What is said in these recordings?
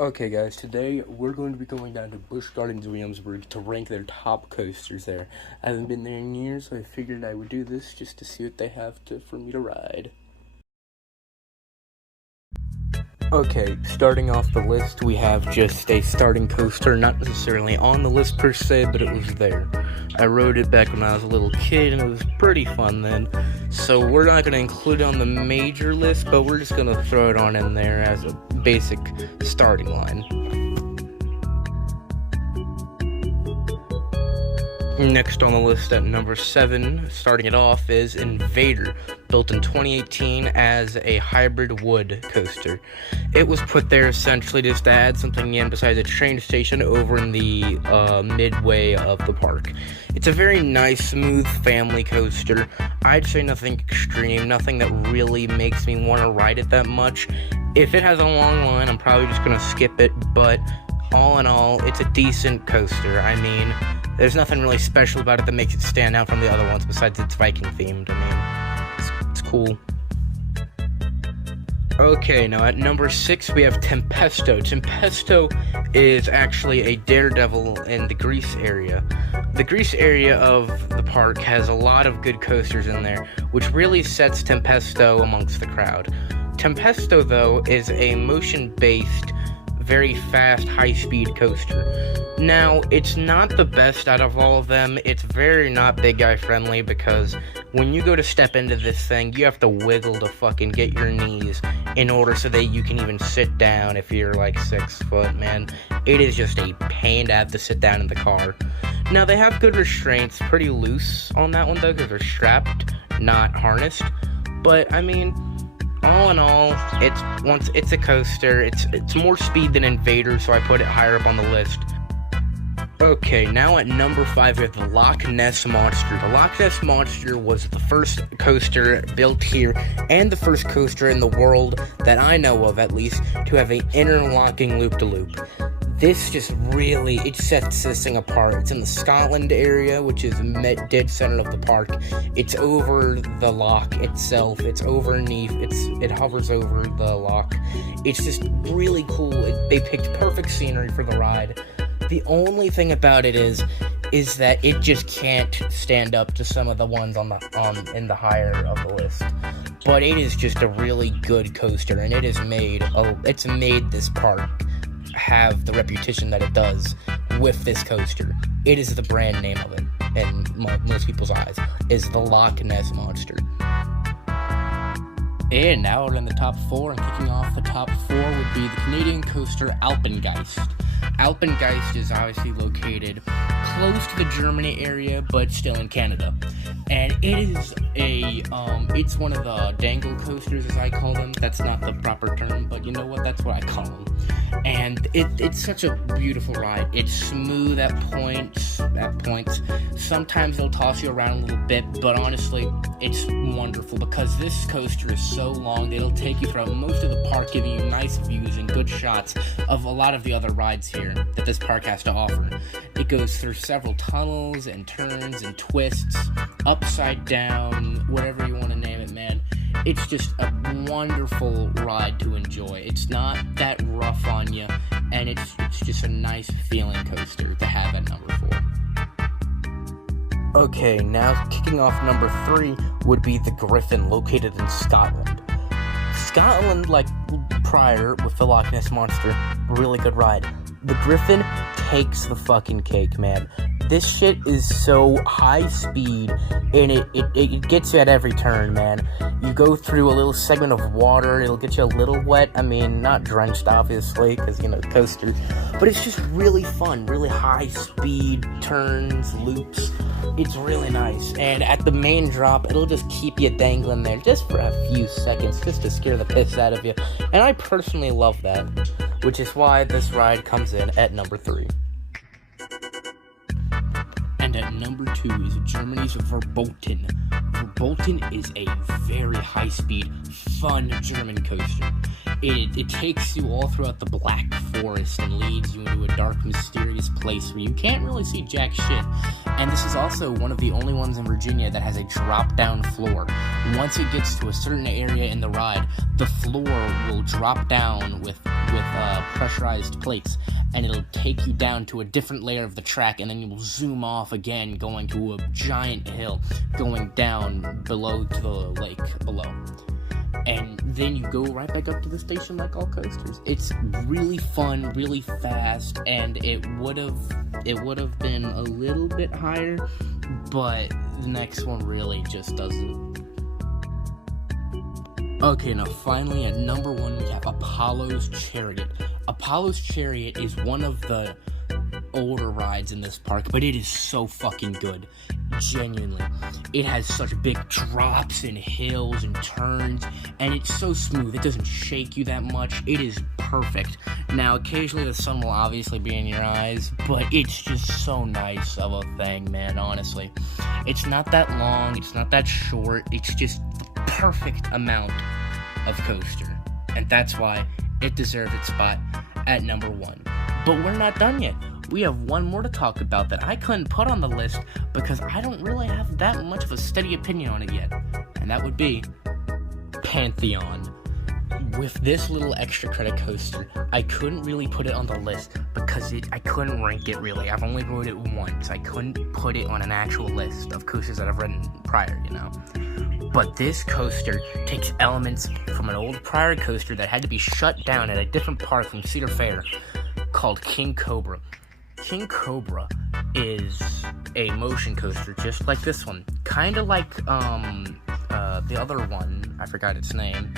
Okay guys, today we're going to be going down to Busch Gardens Williamsburg to rank their top coasters there. I haven't been there in years, so I figured I would do this just to see what they have for me to ride. Okay, starting off the list, we have just a starting coaster, not necessarily on the list per se, but it was there. I rode it back when I was a little kid, and it was pretty fun then. So we're not going to include it on the major list, but we're just going to throw it on in there as a basic starting line. Next on the list at number 7, starting it off, is Invader, built in 2018 as a hybrid wood coaster. It was put there essentially just to add something in besides a train station over in the midway of the park. It's a very nice, smooth family coaster. I'd say nothing extreme, nothing that really makes me want to ride it that much. If it has a long line, I'm probably just going to skip it, but all in all, it's a decent coaster. I mean, there's nothing really special about it that makes it stand out from the other ones besides it's Viking themed. I mean, it's cool. Okay, now at number 6 we have Tempesto. Tempesto is actually a daredevil in the Greece area. The Greece area of the park has a lot of good coasters in there, which really sets Tempesto amongst the crowd. Tempesto, though, is a motion-based, very fast, high-speed coaster. Now, it's not the best out of all of them. It's very not big guy friendly because when you go to step into this thing, you have to wiggle to fucking get your knees in order so that you can even sit down if you're like 6 foot, man. It is just a pain to have to sit down in the car. Now, they have good restraints, pretty loose on that one though, because they're strapped, not harnessed. But, I mean, all in all, it's a coaster. It's more speed than Invader, so I put it higher up on the list. Okay, now at number 5 we have the Loch Ness Monster. The Loch Ness Monster was the first coaster built here, and the first coaster in the world, that I know of at least, to have an interlocking loop-de-loop. This just really, it sets this thing apart. It's in the Scotland area, which is dead center of the park. It's over the loch itself. It's overneath. It hovers over the loch. It's just really cool. They picked perfect scenery for the ride. The only thing about it is that it just can't stand up to some of the ones on the in the higher of the list. But it is just a really good coaster, and it's made this park have the reputation that it does with this coaster. It is the brand name of it, in most people's eyes, is the Loch Ness Monster. And now we're in the top 4, and kicking off the top 4 would be the Canadian coaster Alpinegeist. Alpinegeist is obviously located close to the Germany area, but still in Canada. And it is it's one of the dangle coasters, as I call them. That's not the proper term, but you know what? That's what I call them. And it's such a beautiful ride. It's smooth at points. Sometimes it'll toss you around a little bit, but honestly, it's wonderful because this coaster is so long that it'll take you throughout most of the park, giving you nice views and good shots of a lot of the other rides here that this park has to offer. It goes through several tunnels and turns and twists, upside down, whatever you want to name it, man. It's just a wonderful ride to enjoy. It's not that rough on you, and it's just a nice feeling coaster to have at number 4. Okay, now kicking off number 3 would be the Griffin, located in Scotland. Scotland, like prior with the Loch Ness Monster, really good ride. The Griffin takes the fucking cake, man. This shit is so high speed, and it gets you at every turn, man. You go through a little segment of water, it'll get you a little wet. I mean, not drenched, obviously, because, you know, coaster. But it's just really fun, really high speed turns, loops. It's really nice. And at the main drop, it'll just keep you dangling there just for a few seconds, just to scare the piss out of you. And I personally love that, which is why this ride comes in at number 3. And at number 2 is Germany's Verboten. Bolton is a very high-speed, fun German coaster. It takes you all throughout the Black Forest and leads you into a dark, mysterious place where you can't really see jack shit. And this is also one of the only ones in Virginia that has a drop-down floor. Once it gets to a certain area in the ride, the floor will drop down with pressurized plates, and it'll take you down to a different layer of the track, and then you will zoom off again, going to a giant hill, going down below to the lake below. And then you go right back up to the station like all coasters. It's really fun, really fast, and it would have been a little bit higher, but the next one really just doesn't. Okay, now finally at number 1 we have Apollo's Chariot. Apollo's Chariot is one of the older rides in this park, but it is so fucking good. Genuinely. It has such big drops and hills and turns, and it's so smooth. It doesn't shake you that much. It is perfect. Now, occasionally the sun will obviously be in your eyes, but it's just so nice of a thing, man, honestly. It's not that long, it's not that short, it's just the perfect amount of coaster. And that's why it deserves its spot at number 1. But we're not done yet. We have one more to talk about that I couldn't put on the list because I don't really have that much of a steady opinion on it yet. And that would be Pantheon. With this little extra credit coaster, I couldn't really put it on the list because I couldn't rank it really. I've only rode it once. I couldn't put it on an actual list of coasters that I've ridden prior, you know. But this coaster takes elements from an old prior coaster that had to be shut down at a different park from Cedar Fair called King Cobra. King Cobra is a motion coaster just like this one. Kind of like the other one, I forgot its name,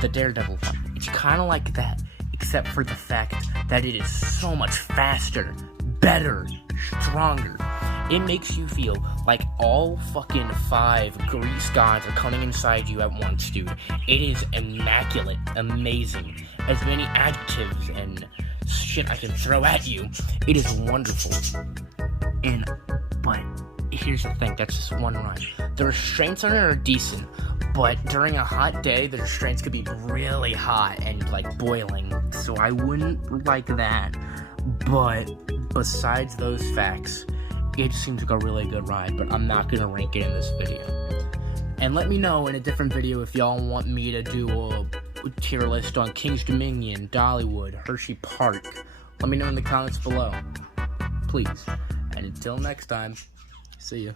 the Daredevil one. It's kind of like that, except for the fact that it is so much faster, better, stronger. It makes you feel like all fucking 5 grease gods are coming inside you at once, dude. It is immaculate, amazing. As many adjectives and shit I can throw at you. It is wonderful. But here's the thing, that's just one ride. The restraints on it are decent, but during a hot day, the restraints could be really hot and like boiling, so I wouldn't like that. But besides those facts, it seems like a really good ride, but I'm not gonna rank it in this video. And let me know in a different video if y'all want me to do a tier list on King's Dominion, Dollywood, Hershey Park. Let me know in the comments below, please. And until next time, see ya.